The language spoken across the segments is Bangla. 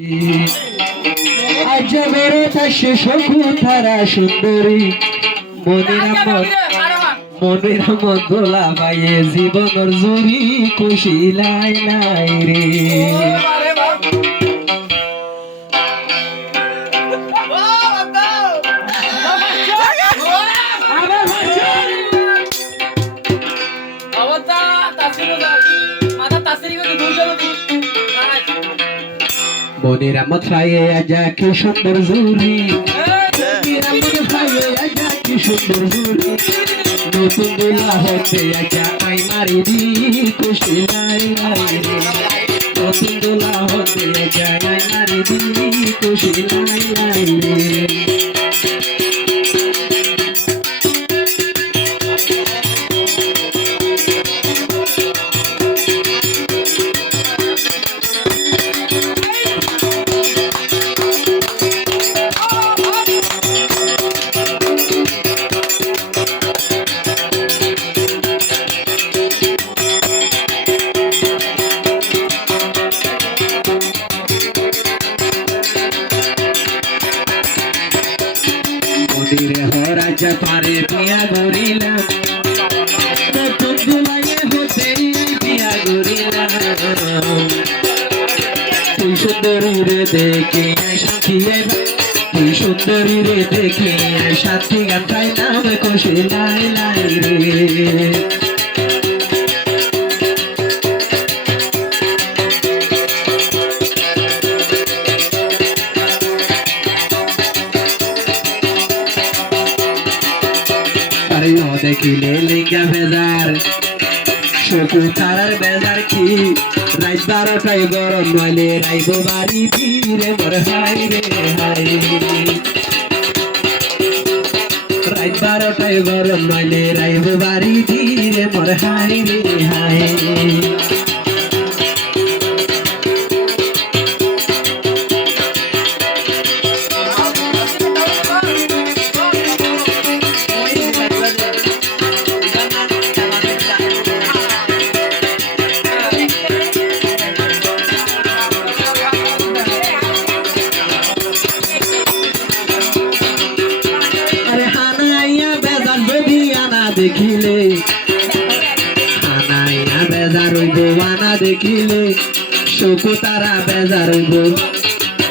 আজ বেড়ে থাকছে শকুন্তলা সুন্দরী মনের মন দোলা পাইয়ে জীবনের জুড়ি খুশি লাই লাই রে মনের আমত খাইয়ে আজা কি সুন্দর জুড়ি মনের আমত খাইয়ে আজা কি সুন্দর জুড়ি নতুন দোলা হতে আজা আই মারি দি খুশি লাই লাই রে নতুন দোলা হতে আজা আই মারি দি খুশি লাই লাই রে রাজা পারে বিয়া গরিলাম নতুন দুলাইয়ে হতে বিয়া গরিলাম তুই সুন্দরী রে দেখে সাথী তুই সুন্দরী রে দেখে সাথী গান গাই নাম খুশি লাই লাই রে দেখিলে লিঙ্গা বেজার শকুন্তলার বেজার কি রাত 12টায় গরম নইলে রাইব বাড়ি ফিরে মোর হাই রে হাই রাত 12টায় গরম নইলে রাইব বাড়ি ফিরে মোর হাই রে হাই দেখিলে আনাইয়া বেজার হইব আনা দেখিলে শকুন্তলা বেজার হইব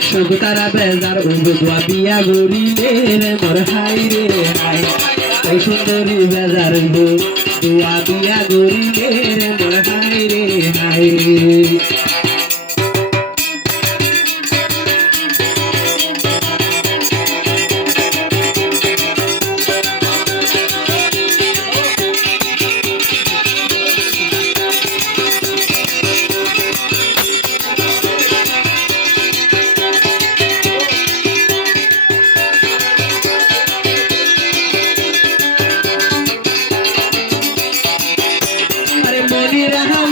শকুন্তলা বেজার হইব দোয়া বিয়া গরিলে রে মোর হাই রে হাই ওই সুন্দরী বেজার হইব দোয়া বিয়া গরিলে রে মোর হাই রে হাই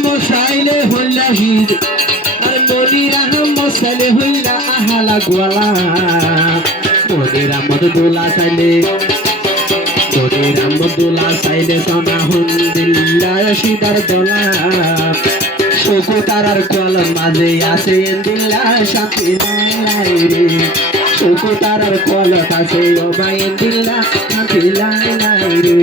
মশাইলে হইলা হিদ আর মনিরা মশাইলে হইলা আহালা গোয়ালা মনিরা মদ দোলা চাইলে মনিরা মদ দোলা চাইলে সোনা হুন্দিল্লা সিদার দোলা শকুন্তলার কলম মাঝে আছে দিল্লা শান্তি লাই রে শকুন্তলার কলত আছে ও মাই দিল্লা শান্তি লাই লাই রে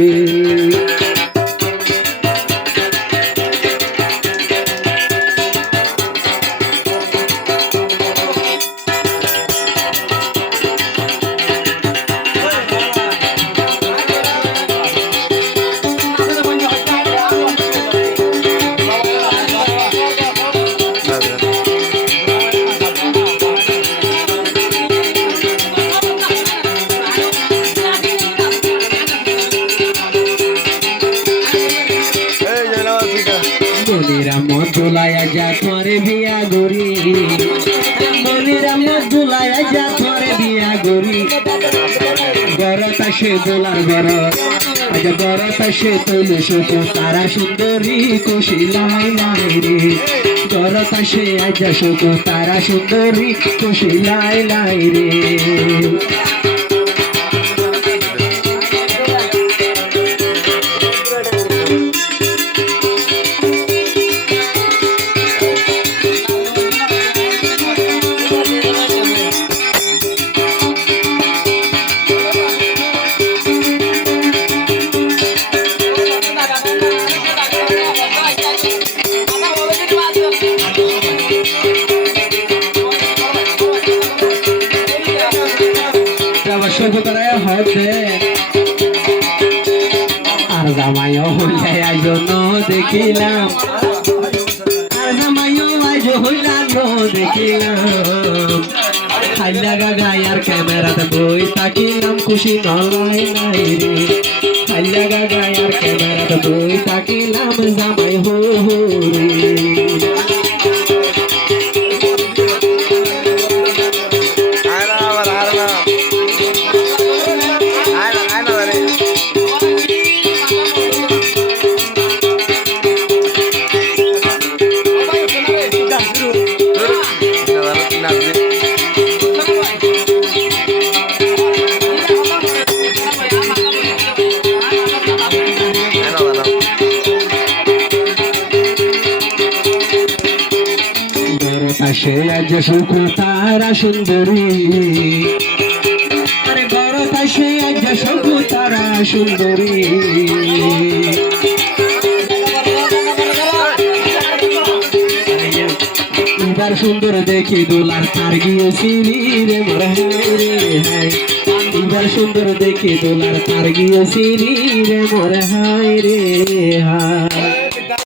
মনিরা মন দুলাইয়া যা করে বিয়া গরি মনিরা মন দুলাইয়া যা করে বিয়া গরি গরত আসে দোলার গরত আজ গরত আসে তৈলে শকুন্তলা সুন্দরী খুশি লাই লাই রে গরত আসে আজ শকুন্তলা সুন্দরী খুশি লাই লাই রে সভ্যতারায় হতে আর জামাইও হইলে আয়োজন দেখিলাম আর জামাইও আয়োজ হইলাম দেখিলাম খাইলা গাগাই আর ক্যামেরাতে বই তাকিলাম খুশি নলাই নাই রে খাইলা গাগাই আর ক্যামেরাতে বই তাকিলাম জামাই হো হো রে সে আজ সুখ তারা সুন্দরী আরে বড় সে আজ সুখ তারা সুন্দরী এবার সুন্দর দেখি দোলার তার গিয়েছি রে মোর রে হাই এবার সুন্দর দেখি দোলার তার গিয়েছি রে মোর হাই রে হাই